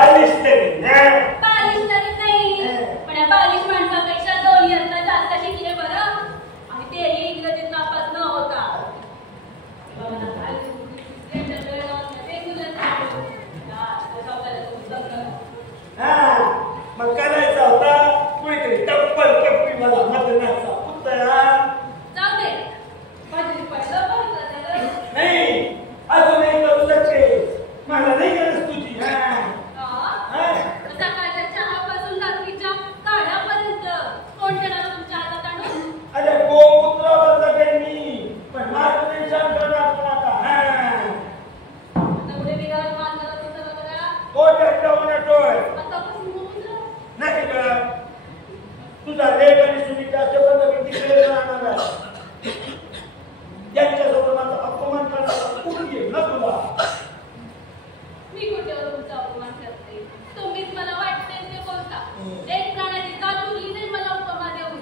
बालिश तरी नाही पण या बालिश माणसापेक्षा 2 इयत्ता जास्त शिकले बरं आणि तेही इंग्रजीत नापास न होता. मग करायचा होता कुणीतरी टप्पल टप्पी मला मतदानाचा पुतळा. जाऊ दे नाही अजूनही करू शकते मला नाही गरज तुझी. सकाळच्या चहापासून रात्रीच्या काढ्यापर्यंत कोणत्या ना तुमच्या हातात आणून अरे गोमूत्र बंद कर मी पण मार्गदर्शन करणार पण आता. एवढे विराट माणसाला दिसत बघा तो टोय नाही का तुझा रेग आणि सुनीता संबंध तिकडे राहणार आहे. त्यांच्यासोबत माझा अपमान करण्याचा कुठून येईल ना तुला. मी कुठे तुमचा अपमान करते. तुम्हीच मला वाटते ते बोलता. एक प्राण्याची जात उरली नाही मला उपमा देऊन.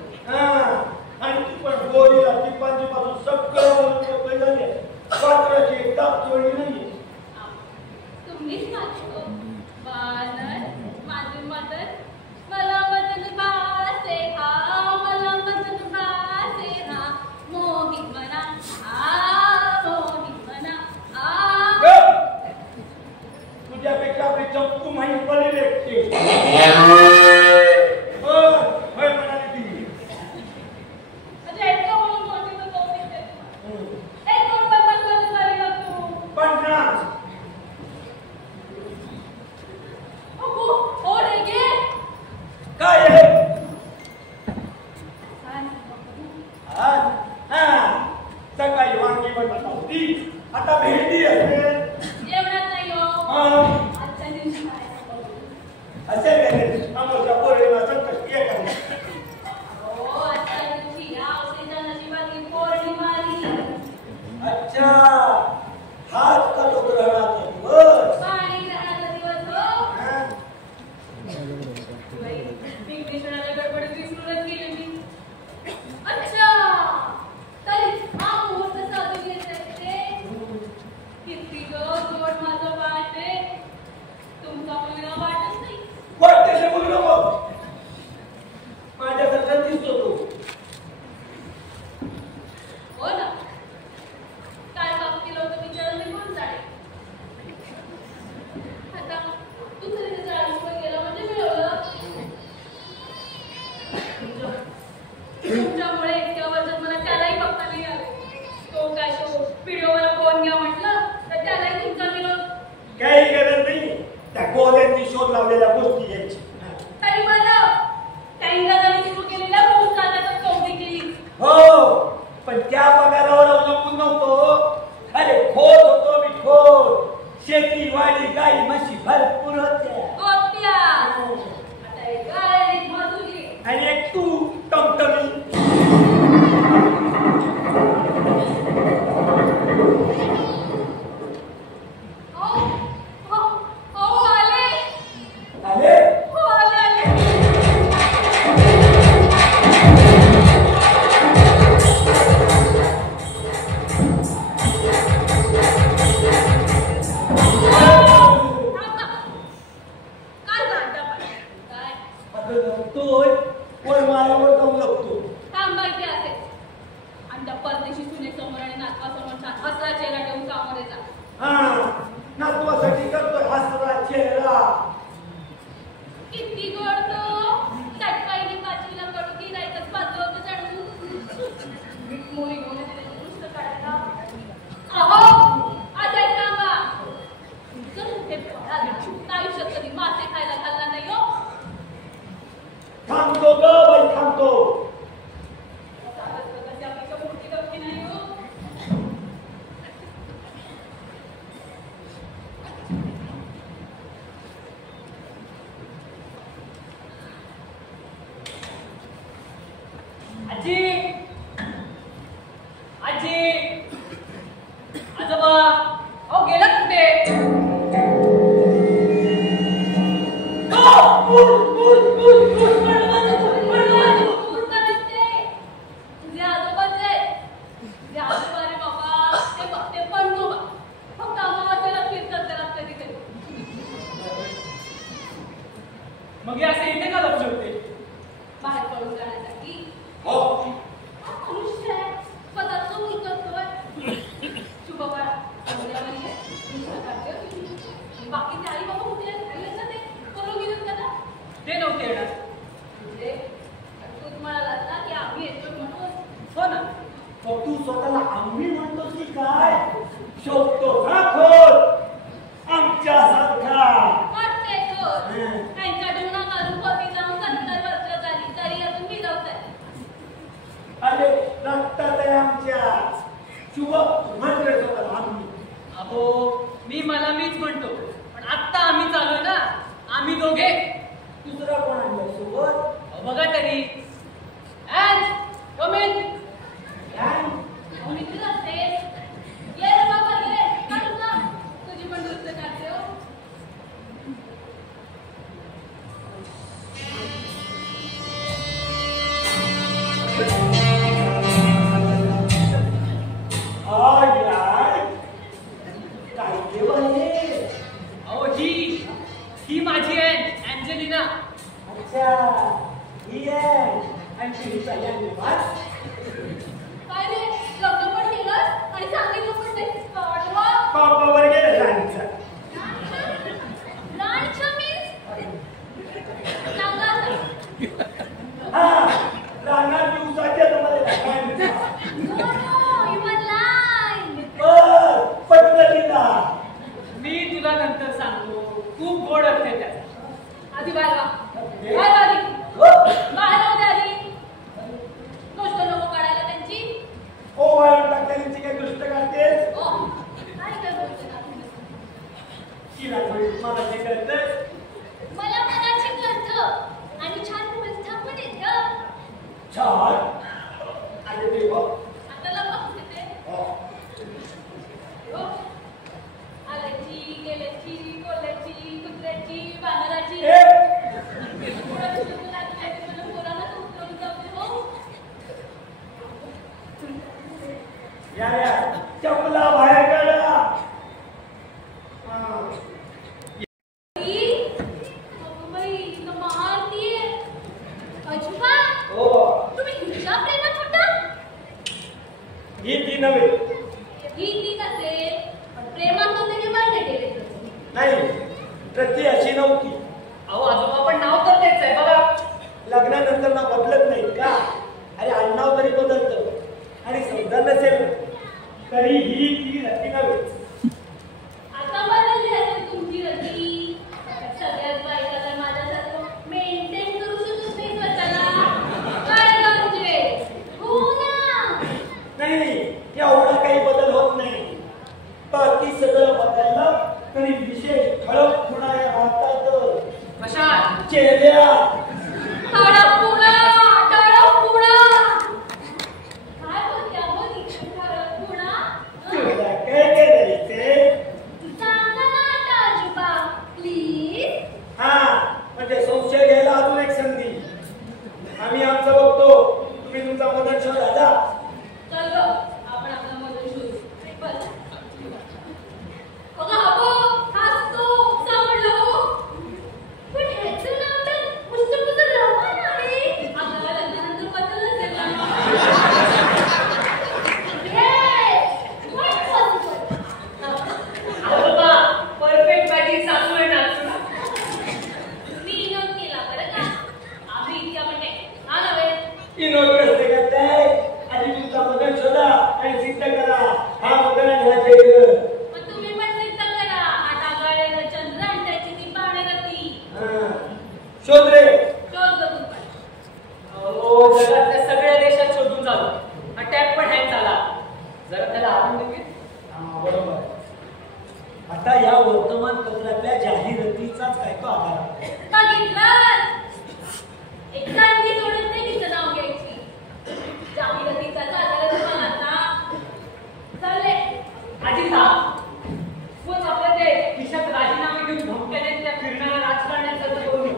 आणि ती पण गोरीला टिपांजीपासून सगळं झाले पात्राची एक ताप चोळली नाही. तुम्हीच माझे बानर माझे मदत मला मदन बासे हा मला मदन बासे हा मोही मना मोही मना तुझ्यापेक्षा आपली चंपू माहीत पडलेली असते. म्हणाली ती काय सकाळी वांगी बनवत होती आता भेंडी असेल जेवणात नाही हो. आजच्या दिवशी असेल आमच्या पोरीला संकट एक आहे. हो आजच्या दिवशी या औषधा नशिबातली पौर्णिमा आली. अच्छा हाच का तो ग्रहणाचा दिवस. पाणी ग्रहणाचा दिवस हो. विघ्नेश्वराला गडबडीत विसरूनच गेले मी. अच्छा तरी हा मुहूर्त साधून येत आहे. किती गोड माझं वाट आहे. तुमचा मुलगा वाटत नाही. वाटते मुलगा मग माझ्यासारखा दिसतो तो. हो ना काय बाबतीला होतं विचारून निघून जाणे. आता दुसरे त्याचं आयुष्य गेलं म्हणजे मिळवलं. तुमच्यामुळे इतक्या वर्षात मला त्यालाही बघता नाही आले. तो काय तो व्हिडिओवर फोन घ्या म्हटलं तर त्यालाही तुमचा विरोध. काही गरज नाही त्या गोल्यांनी शोध लावलेल्या गोष्टी घ्यायची. तरी बरं त्या इंग्रजांनी सुरू केलेल्या भूतकाळात कौटी केली. हो पण त्या पगारावर अवलंबून नव्हतो. अरे खोत होतो मी खोत. शेती वाडी गाई म्हशी भरपूर होत्या. गोत्या आता एक गाय एक मजुरी आणि एक तू टमटमी. नातवासाठी करतोय हसरा चेहरा. किती गोड तो. चटकाईने पाचवीला कडकी जायचं पात्र होतं चढून मोरी घेऊन नुसतं काढायला. अहो आता सांगा आयुष्यात कधी मासे खायला खाल्ला नाही हो. थांबतो ग बाई थांबतो. त्यापेक्षा मोठी गप्पी नाही हो. आजी आजी आजोबा अहो गेलात कुठे. मग हे असे इथे का लपले होते? बाहेर पळून जाण्यासाठी. हो मनुष्य आहे, स्वतःच मूल करतोय. शुभफळ बोलल्यावर ये, दुसरं कार्य होईल. बाकीचे आई बाबा कुठे राहिले ना ते करून गेले का ना? ते नव्हते येणार. म्हणजे तूच म्हणालास ना की आम्ही येतोय म्हणून. हो ना. मग तू स्वतःला आम्ही म्हणतोस की काय? शोधतो ना खोत आमच्यासारखा. वाटतंय तर. त्यांच्या डोळा घालून कमी जाऊन 70 वर्ष झाली तरी अजून मिळवत आहे. अरे रक्तात आहे आमच्या. शुभ म्हणतोय स्वतःला आम्ही. अहो मला मीच म्हणतो, पण आत्ता आम्ही चालूय ना, आम्ही दोघे. दुसरा कोण आणलाय सोबत? बघा तरी. कम इन. मित्र असेल. ये रे बाबा ये. काढू ना. तुझी पण दुसरं काढते हो. काय केव्हा हे? अहो ही माझी आहे अँजेलिना. अच्छा ही आहे आणि ही पहिल्यांदा वाच. काय रे लग्न पण केलं आणि सांगितलं पण ते काढवा. पापावर गेलं राणीचा. राणीच्या मीन्स चांगला असेल. हा रानात दिवसाच्या तुम्हाला दाखवायला. No, you are lying. पटलं तिला. मी तुला नंतर सांगतो. खूप गोड असते त्या. आधी बाहेर वा. बाहेर वा आधी. बाहेर राहू दे आधी. गोष्ट नको काढायला त्यांची. ओ वाळून टाकल्याची काय गोष्ट काढतेस? ओ, काय बोलते ना तुम्ही? तिला थोडी मला ते कळतं. मला मनाची कळतं आणि छान बोलता पण येतं. छान. अरे देवा. आता लपक तिथे. हो. आल्याची, गेल्याची, कोल्ह्याची, कुत्र्याची, वानराची. कोणाची सुद्धा लागली आहे, मला पोरालाच उतरवून जाऊ दे, हो. या चपला बाहेर काढा. बाई, इथं महाआरती आहे. अजिबा, हो तुम्ही हिच्या प्रेमात होता? ही ती नव्हे. ही ती नसेल, पण प्रेमात होते की मान्य केले तर. नाही प्रति अशी नव्हती. अहो आजोबा पण नाव तर तेच आहे बघा. लग्नानंतर ना बदलत नाही का? अरे आडनाव तरी बदलतं आणि समजा नसेल तरी ही ती रती नव्हे. आता बदलली असेल तुमची रती. सगळ्याच बायका जर माझ्यासारखं मेंटेन करू शकत नाही स्वतःला. काय म्हणजे? हो ना. नाही एवढा काही बदल होत नाही. बाकी सगळं बदललं तरी विशेष ठळक खुणा या राहतात. कशा? चेहऱ्या. ठळक खुणा, ठळक खुणा. काय बोलते अहो ती ठळक खुणा? तुला काय करायचे? सांगा ना आता आजोबा, प्लीज. हा म्हणजे संशय घ्यायला अजून एक संधी. आम्ही आमचं बघतो, तुम्ही तुमचा मदत शोध जा. चल ग, आपण आपला मदत शोधू. बरं. बघा अहो, हाच तो सापडला हो. पण ह्याचं नाव तर मुस्तफा रहमान आहे. आपल्याला लग्नानंतर बदल नसेल ना? Yes, quite possible. आजोबा परफेक्ट मॅचिंग सासू आहे ना. मी नोट केला बरं का? आम्ही इतक्या म्हणजे हा नव्हे. ही नोट कसं करताय? आधी तुमचा मदत शोधा आणि सिद्ध करा. हा मदत घ्यायचे. पण तुम्ही पण सिद्ध करा. हा डागाळलेला चंद्र आणि त्याची ती पाणीरती. शोध रे. शोध बघून पण. अहो जगातल्या सगळ्या देशात शोधून झालो. हा टॅग पण हँग झाला. जरा त्याला आपण देऊ. बरोबर. आता या वर्तमानपत्रातल्या जाहिरातीचाच काय तो आधार आहे. बघितलं? एक संधी सोडत नाही तिचं नाव घ्यायची. जाहिरातीचा आधार तुम्हाला आता. चालले. आधी थांब. मग आपल्या ते खिशात राजीनामे घेऊन धमक्याने त्या फिरणाऱ्या राजकारण्यांचं तर करू नये.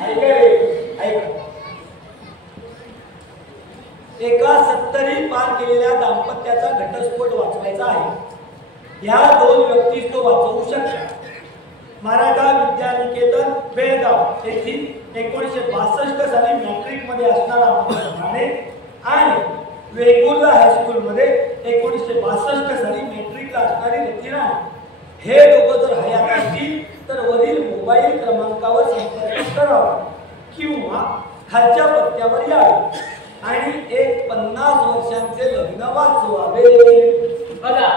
ऐका रे ऐका. एका 70 पार केलेल्या दाम्पत्याचा घटस्फोट वाचवायचा आहे. ह्या दोन व्यक्तीच तो वाचवू शकतात. मराठा विद्यानिकेतन बेळगाव येथील 1962 साली मॅट्रिक मध्ये असणारा माने आणि वेगुर्ला हायस्कूल मध्ये 1962 साली मॅट्रिकला असणारी रतीना हे दोघं जर हयात असतील तर वरील मोबाईल क्रमांकावर संपर्क करावा किंवा खालच्या पत्त्यावर यावे आणि एक 50 वर्षांचे लग्न वाचवावे. बघा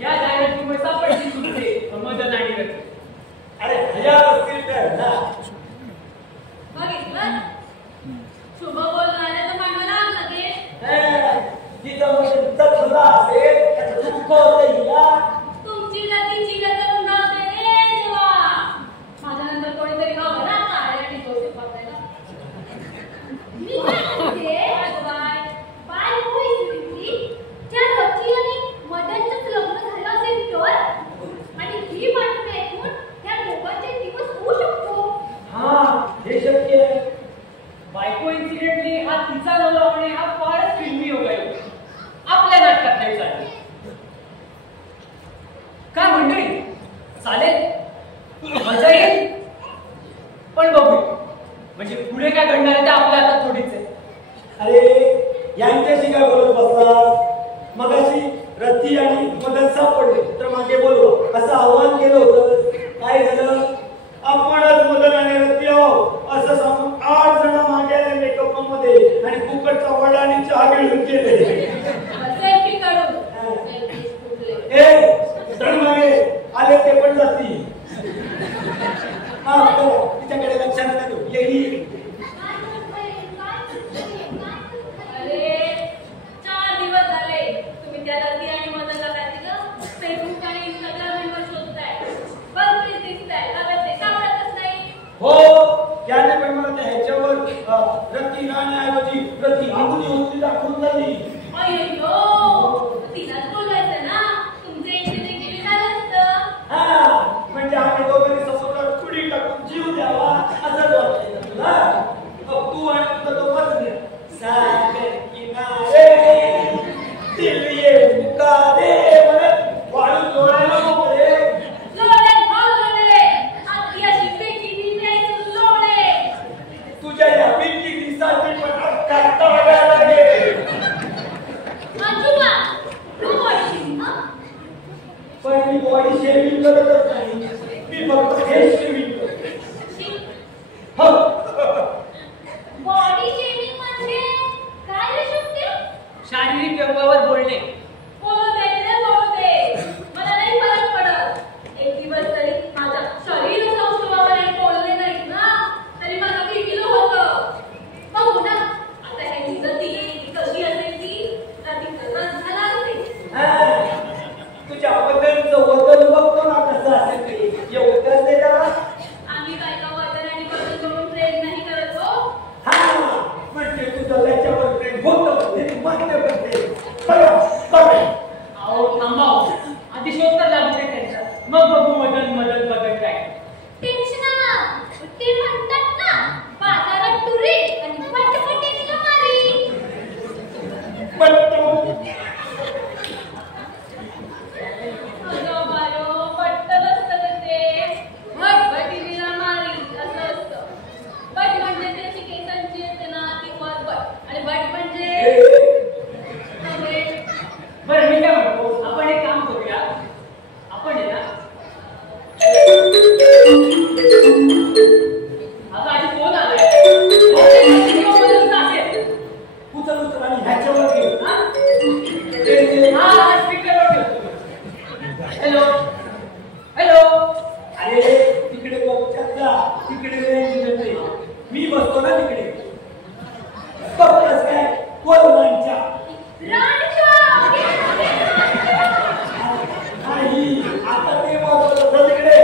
या जाहिरातीमुळे सापडली तुमचे मदन आणि रती. अरे हयात असतील तर ना बघितलं शुभ बोलणाऱ्याचं मानवाला आग लागेल. तुमची रतीची गत उन्हावते रे देवा. माझ्यानंतर कोणीतरी हवं ना काळे आणि डोसे पकडायला. मी काय म्हणते बाय होईल त्या रती आणि मदनचं लग्न झालं असेल तर आणि ही बातमी ऐकून त्या दोघांचे दिवस होऊ शकतो. हा हे शक्य आहे. बायको इन्सिडेंटली हा तिचा नवरा होणे हा फारच फिल्मी योग आहे. आपल्या नाटकात नाही चालेल. काय मंडळी चालेल मजा येईल पण बघू म्हणजे पुढे काय घडणार आहे ते आपल्या हातात थोडीच आहे. अरे यांच्याशी काय बोलत बसलास? मगाशी रती आणि मदन सापडले तर मागे बोलवा असं आव्हान केलं होतं. काय झालं? आपणच मदन आणि रती आहो असं सांगून 8 जण मागे आले मेकअप मध्ये आणि फुकटचा वडा आणि चहा घेऊन गेले. आले ते पण जाती. तिच्याकडे लक्ष नका देऊ. अरे 4 दिवस झाले तुम्ही त्या रती आणि मदनला काय दिलं फेसबुक आणि इंस्टाग्रामवर शोधताय. बघ ते दिसताय लागत ते सापडतच नाही. हो त्याने पण मला त्या ह्याच्यावर रती राहण्याऐवजी रती आंगुली होती दाखवून झाली. अय्यो तिलाच बोलायचं ना. तुमचे इथे गेले झालं असतं. हा म्हणजे आम्ही दोघांनी समुद्रात कुडी टाकून जीव द्यावा असंच वाटतंय तुला. तू आणि तुझा तो मजने सागर किनारे दिल ये पुकारे म्हणत वाळू लोळायला मोकळे. लोळे लोळे आधी अशी पेटी दिसायचं लोळे. तुझ्या या पिंकी दिसाची पण अक्का तळायला लागेल. आजोबा तू बोलशील ना. पण मी बॉडी शेविंग करतच नाही. मी फक्त हेअर शेविंग करतो. बॉडी शेविंग म्हणजे काय रे शक्य? शारीरिक योगावर बोलणे. बोलू दे मला नाही फरक पडत. एक दिवस तरी माझ्या शरीर संस्कृतीवर नाही बोलले नाहीत ना तरी मला किती किलो होतं. बघू ना आता ह्याची गती कशी असेल ती रती करत झाला असेल. तुझ्या बद्दलचं वजन बघतो ना कसं असेल ते एवढं करते का? आम्ही काय का वजन आणि वजन करून प्रेम नाही करत हो. हा म्हणजे तुझं त्याच्यावर प्रेम होतं हे मान्य करते. बघा अहो थांबाव आधी शोध तर लागू दे त्यांचा मग बघू मदन काय. टेन्शन ते म्हणतात ना बाजारात टुरी आणि पटपटीला मारी. पण अगं बायो पट्टल असतं ते. भटभटीला मारी असं असतं. भट म्हणजे त्याची केसांची असते ना ती बट आणि भट म्हणजे बरं मी काय म्हणतो आपण एक काम करूया. आपण आहे ना आता आधी फोन आलाय उचल आणि ह्याच्यावर घे. हा स्पीकरवर ठेवतो. हॅलो अरे तिकडे बघतात जा तिकडे रेंज नसते. मी बसतो ना तिकडे बघतोस काय कोण माणच्या नाही आता ते बोलतो तिकडे.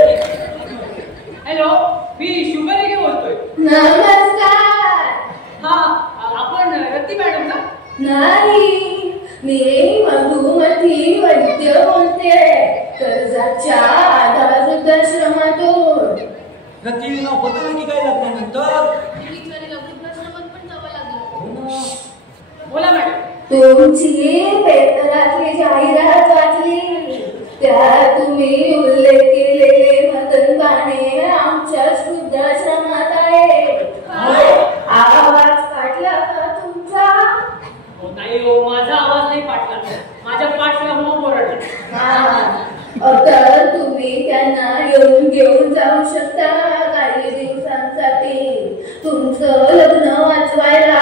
हॅलो मी शुभरेखे बोलतोय. नमस्कार. हा आपण रती मॅडम का? नाही मी मधुमती वैद्य बोलते कर्जाच्या आधार वृद्धाश्रमातून. रती नाव बदललं की काय लागल्यानंतर बोला मॅडम. तुमची पेपरातली जाहिरात वाचली त्यात तुम्ही उल्लेख केलेले मदन बाणे जाऊ शकता काही दिवसांसाठी तुमचं लग्न वाचवायला.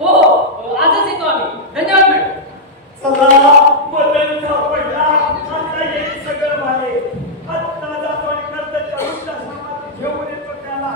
हो आजच येतो आम्ही. धन्यवाद मॅडम. चला बदल सापडला. आता हे सगळं आहे. आत्ता जातो आणि कर्तव्य वृद्धाश्रमात घेऊन येतो त्याला.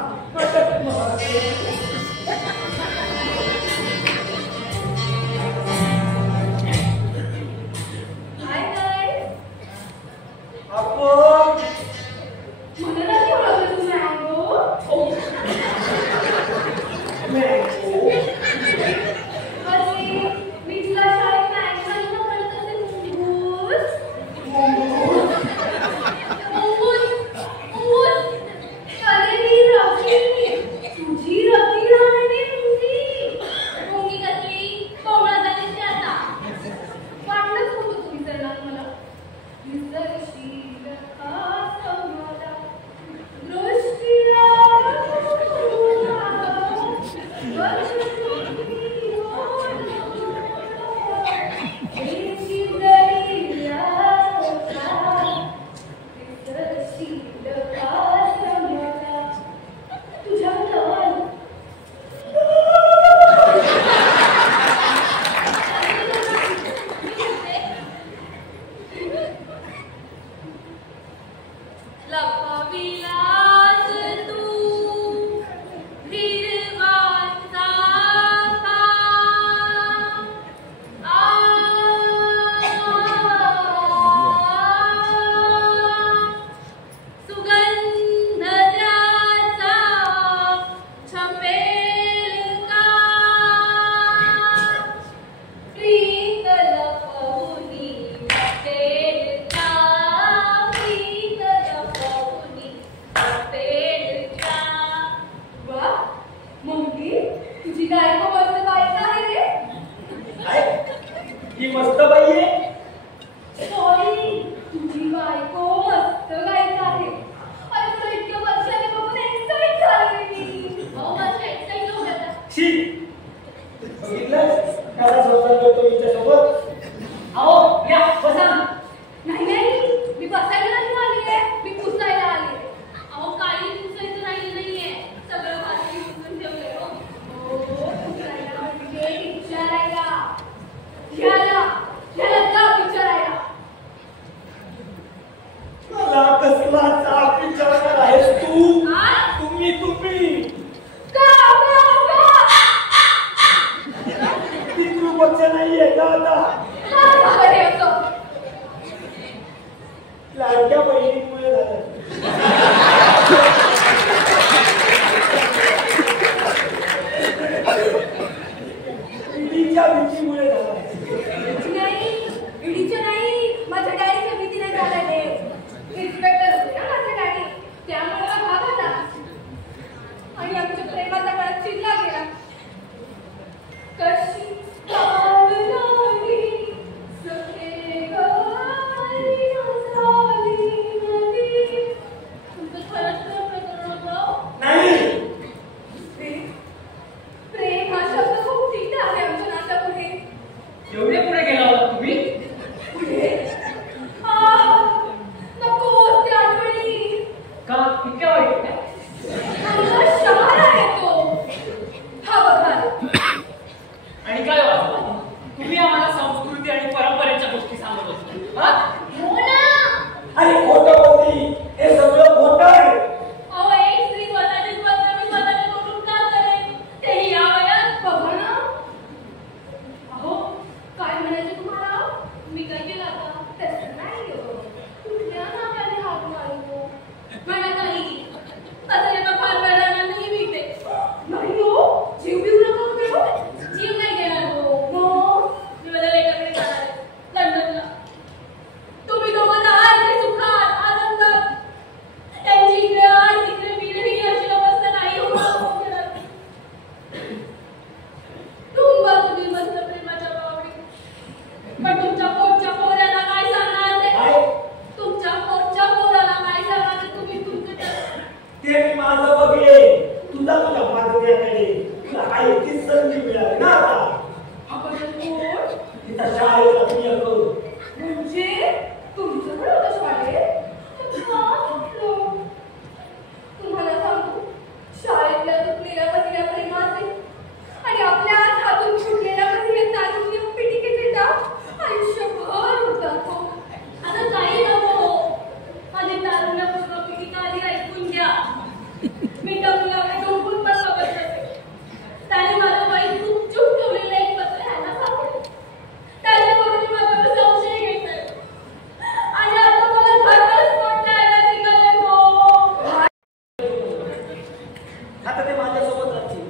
आता ते माझ्यासोबत राहतील.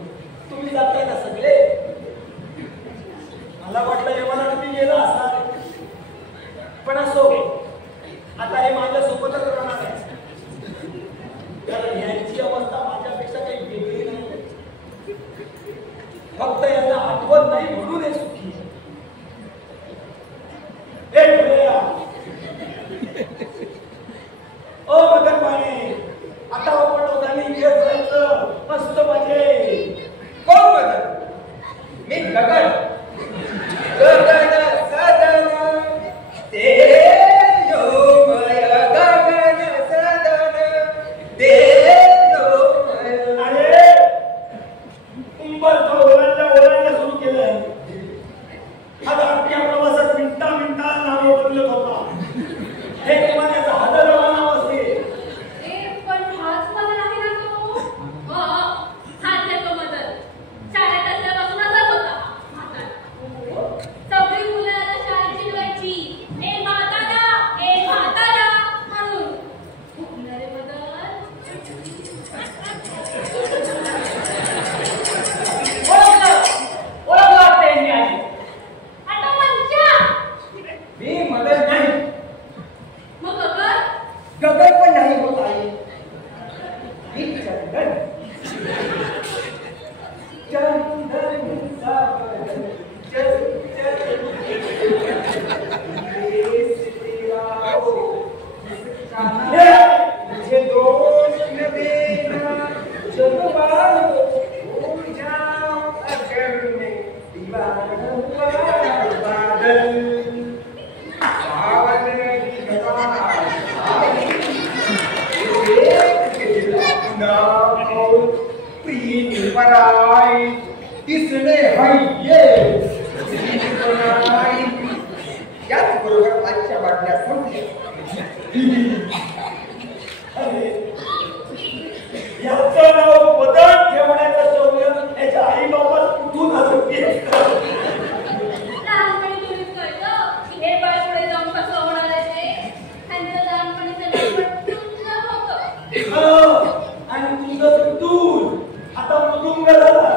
तुम्ही जाताय ना सगळे. मला वाटलं हे मला तुम्ही गेला असणार, पण असो आता हे माझ्यासोबतच राहणार आहे. कारण यांची अवस्था माझ्यापेक्षा काही वेगळी नाही. फक्त यांना आठवत नाही म्हणून हे सुखी. ओ मदन पाणी, आता आपण दोघांनी इथे जायचं. मस्त मजे. कोण मदन? मी गगन. गगन सदन तेजोमय, गगन सदन तेजोमय. अरे उंबरठा ओलांडल्या सुरू केलंय. आता आपल्या प्रवासात मिनिटा नाव बदलत होता. हे तुम्हाला हजारावा नाव असेल. पण हाच मला नाही ना तो. हाच आहे तो मदन. शाळेत असल्यापासून असाच होता. सगळी मुलं आता शाळेत शिकवायची, ए म्हातारा म्हणून. रे मदन. ओळखलं वाटतंय मी आधी. आता मंचा. मी मदन नाही. मग गगन? गगन पण नाही होत आहे. मी चंदन. चंदन सावन मुझे दोष न देना, चलो बालो हो जाओ अगर मैं दीवाना हुआ बादल. सावन की प्रीत पराई इसने हय्ये याच बरोबर आजच्या बातम्या संपल्या. याचं नाव मदन ठेवण्याचं शौर्य याच्या आई बाबा कुठून आलं. लहानपणी तुम्हीच कळलं की हे बाळ पुढे जाऊन कसं होणार आहे ते. त्यांचं लहानपणीचं लहानपण तुमचं होतं. आणि तुझं दूर आता मृदुंग झाला.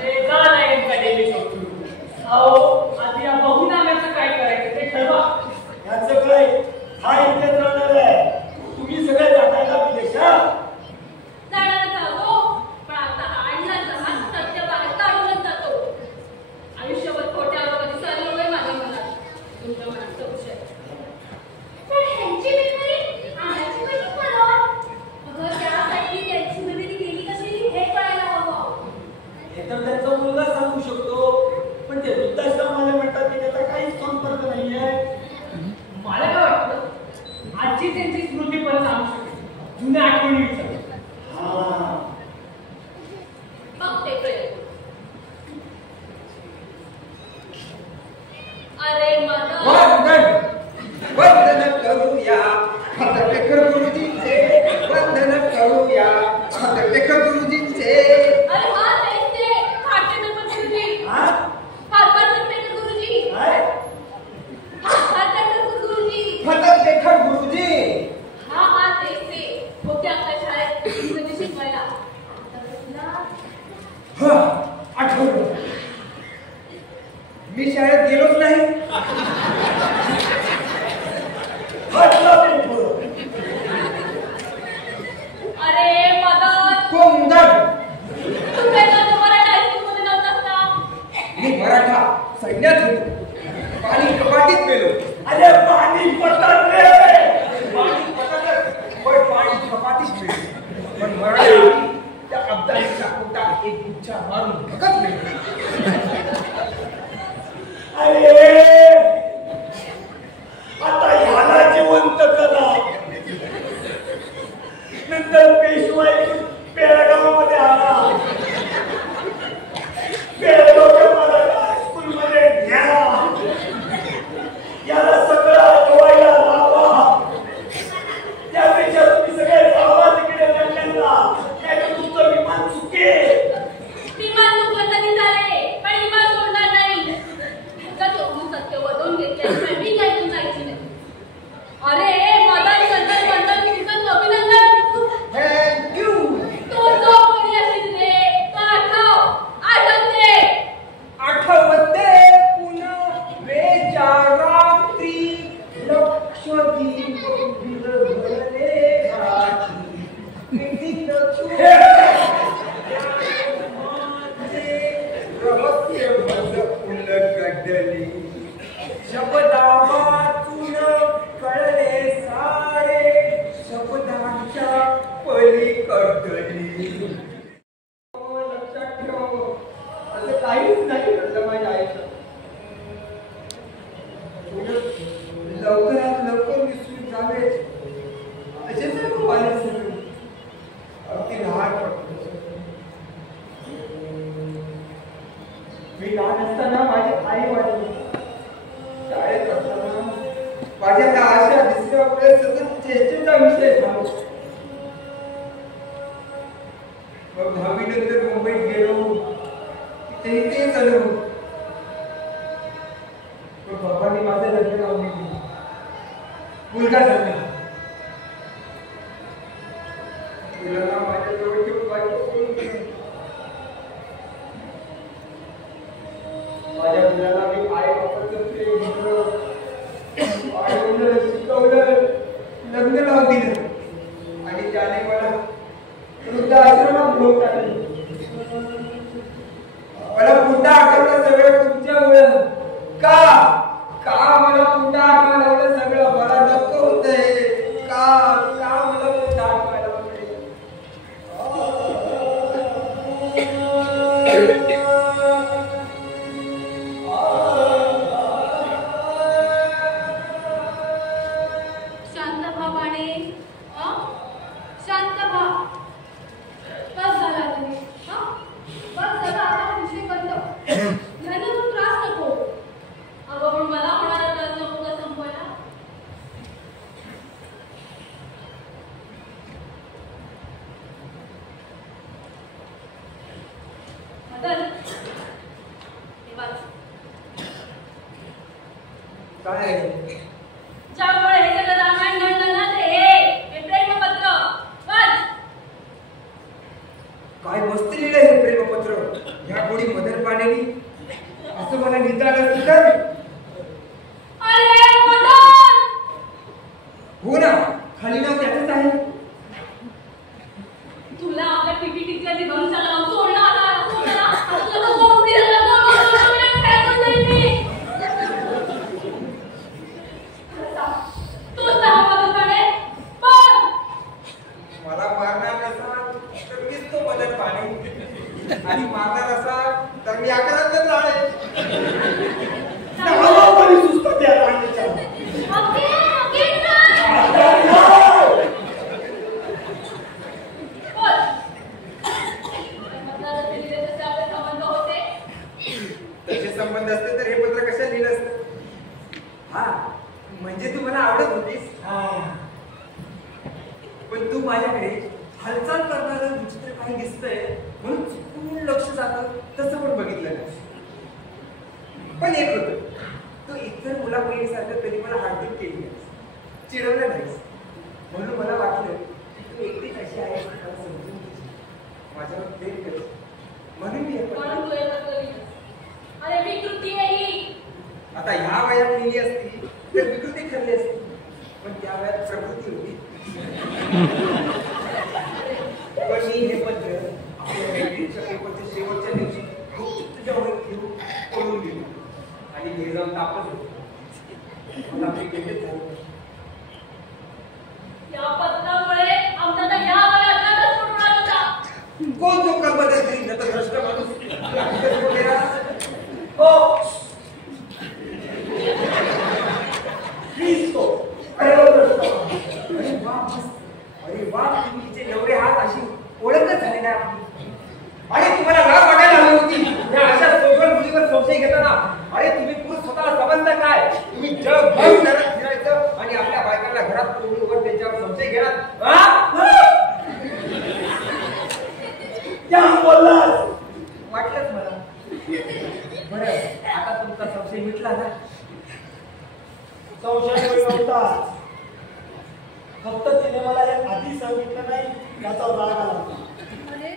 ते झालंय कडेली सोडून. अहो आधी या बहुनाम्याचं काय करायचं ते ठरवा. याचं काय हा इथेच राहणार आहे. तुम्ही सगळे जातायला विदेशात. जाणार जातो, पण आता आणला जहाज सत्य बाहेर काढूनच जातो. आयुष्यभर खोट्यावर कधी चालू आहे माझ्या मनात. तुमच्या मनात विषय. पण ह्यांची मेमरी आणायची कशी परत? अगं त्यासाठी त्यांची मेमरी गेली कशी हे कळायला हवं. हे तर त्यांचा मुलगा सांगू शकतो, पण ते वृद्धाश्रमाला म्हणतात की त्याचा काहीच संपर्क नाहीये. मला काय वाटतं आजची त्यांची स्मृती परत आणू शकेल. जुन्या आठवणी विचार. बघते प्रयोग. अरे मदन. वंदन करूया खंडपेकर गुरुजींचे. वंदन करूया खंडपेकर गुरुजींचे. अरे हा तेच ते खाटे पेपर गुरुजी. हा? हातभार पेपर गुरुजी. काय? हातभार पेपर गुरुजी. खंडपेकर गुरुजी. हा तेच ते होते आपल्या शाळेत इंग्रजी शिकवायला. आठवलं. मी शाळेत गेलोच नाही. अरे मदन. कोण मुदन? तू पहिल्यांदा मराठा हायस्कूलमध्ये नव्हतास का? मी मराठा सैन्यात होतो. पाणी कपाटीत गेलो. अरे पाणी पडतात रे. पाणी पटाकत पण पाणी कपाटीत गेलो. पण मराठा त्या अब्दालीच्या पोटात एक गुच्छा मारून भगत नाही. अरे आता ह्याला जिवंत करा. नंतर पेशवाई बेळगावमध्ये आला. बेळगावच्या मराठा हायस्कूलमध्ये घ्या. याला सगळं आठवायला लावा. त्यापेक्षा तुम्ही सगळे जावा तिकडे लंडनला. त्याकडे तुमचं विमान चुकेल. विमान चुकलं तरी चालेल, पण विमान सोडणार नाही. एकदा चोरून सत्य वधवून घेतल्याशिवाय मी काही जायची नाही. अरे मदन चंदन वंदन कीर्तन अभिनंदन. थँक्यू रहस्य उलगडली शब्दावाचून कळले सारे शब्दांच्या पलीकडली. लक्षात ठेव असं काहीच नाही घडलं माझ्या आयुष्यात. लवकरात लवकर विसरून जावे असे सर्व वाले सगळे अगदी लहान पडतो. मी लहान असताना माझी आई वाढली. शाळेत असताना माझ्या त्या आशा दिसल्यामुळे सतत चेष्टेचा विषय झाला. मग 10वी नंतर मुंबईत गेलो. तिथेही तेच अनुभव. पण बाबांनी माझं लग्न लावून दिलं. मुलगा झाला. मुलाला माझ्या जवळ ठेवून बायको सोडून गेली. माझ्या मुलाला मी आई बापाचं प्रेम दिलं, वाढवलं, शिकवलं, लग्न लावून दिलं आणि त्याने मला वृद्धाश्रमात घेऊन टाकले. मला पुन्हा आठवलं सगळं तुमच्यामुळे. का मला पुन्हा आठवायला लागलं सगळं? मला नको होतंय. का मला पुन्हा आठवायला लागलं? शांत व्हा बाणे. शांत व्हा. बस झाला तुम्ही. बस झाला. आता विषय बंद. ह्याने तू त्रास नको. अगं पण मला होणारा त्रास नको का संपवायला? मदन, हे वाच. काय आहे? ज्यामुळे हे सगळं रामायण घडलं ना ते हे प्रेमपत्र वाच. काय मस्त लिहिलंय हे प्रेमपत्र. ह्या गोडी मदर पाण्यानी असं मला लिहिता आलं असतं तर? अरे मदन! हो ना, खाली नाव त्याचंच आहे. तुला आपल्या पीपीटीच्या दिवसाला सोडला आला. मला मारणार कसा तर मीच तो मदर पाणी आणि मारणार असा तर मी आकारात राहणे. सुस्त त्या राणीच्या. तसे संबंध असते तर हे पत्र कशा लिहिलं असतं? हा, म्हणजे तू मला आवडत होतीस. पण तू माझ्याकडे हालचाल करणारं विचित्र काही दिसतंय म्हणून चुकून लक्ष जातं तसं पण बघितलं नाही. पण एक होतं, तू इतर मुलामुलीसारखं कधी मला हार्दिक केली नाहीस, चिडवलं नाहीस. म्हणून मला वाटलं की तू एकटीच अशी आहे मला समजून घ्यायची, माझ्यावर प्रेम करायचं. म्हणून मी अरे विकृती आहे. आता ह्या वयात लिहिली असती तर विकृती ठरली असती, पण त्या वयात प्रकृती होती. पण मी हे पत्र आपल्या मेट्रिकच्या पेपरच्या शेवटच्या दिवशी तुझ्या वयात घेऊन पळून गेलो आणि घरी जाऊन तापत होतो. मला क्रिकेटच झालं. या पत्रामुळे आमचा तर या वयात नाटक सुरू होता. कोण तो कर्मचारी तरी नंतर भ्रष्ट माणूस गेला. हो, मीच तो. अरे वा, तुम्ही तिचे एवढे हात अशी ओळखच झाली ना आपली. अरे तुम्हाला राग वाटायला हवी होती या अशा सोशल मुलीवर संशय घेताना. अरे तुम्ही पुरुष स्वतःला समजता काय? तुम्ही जगभर घरात फिरायचं आणि आपल्या बायकांना घरात कोंडून त्यांच्यावर संशय घेणार. त्या बोललास. वाटलंच मला. बरं, आता तुमचा संशय मिटला ना? संशय नव्हता. फक्त तिने मला हे आधी सांगितलं नाही, याचा राग आला.